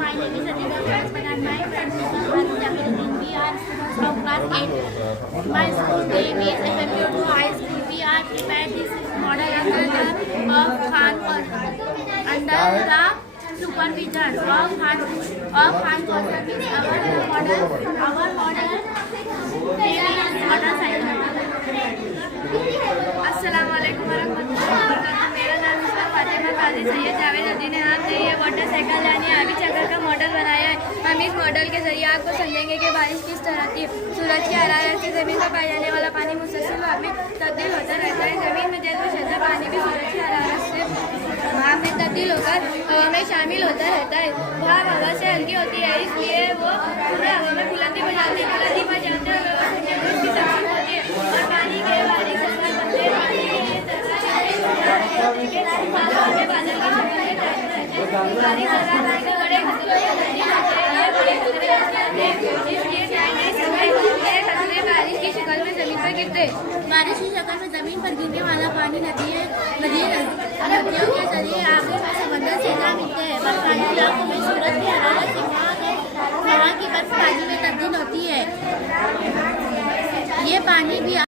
My name is Aditya Vyas and my friends are Jacqueline. We are students from class 8. My school name is FMU2 High School. We are prepared this model under the supervision of Han Concept. Our model name is motorcycle. अस्सलामुअलैकुम वरहमतुल्लाहि वबरकातुहू। मेरा नाम इसका फातिमा काजी सैयद जावेद अद्दीन है। हमने ये water cycle यानी आबी चक्कर का मॉडल बनाया है। हम इस मॉडल के जरिए आपको समझेंगे कि बारिश किस तरह की सूरज की हरारत से ज़मीन पर पाया जाने वाला पानी मुसलसल भाप में तब्दील होता रहता है। ज़मीन में जज्ब शुदा पानी भी सूरज की हरारत से भाप में तब्दील होकर हवा में शामिल होता रहता है। भाप हवा से हल्की होती है, इसलिए वो पूरे हवा में फुलंदी बजाते हैं उसकी तब्दील होती है और पानी के बारिश बारिश की शक्ल में जमीन पर गिरने वाला पानी नदियों के जरिए आगे में समंदर से जा मिलते हैं। बरसाती इलाकों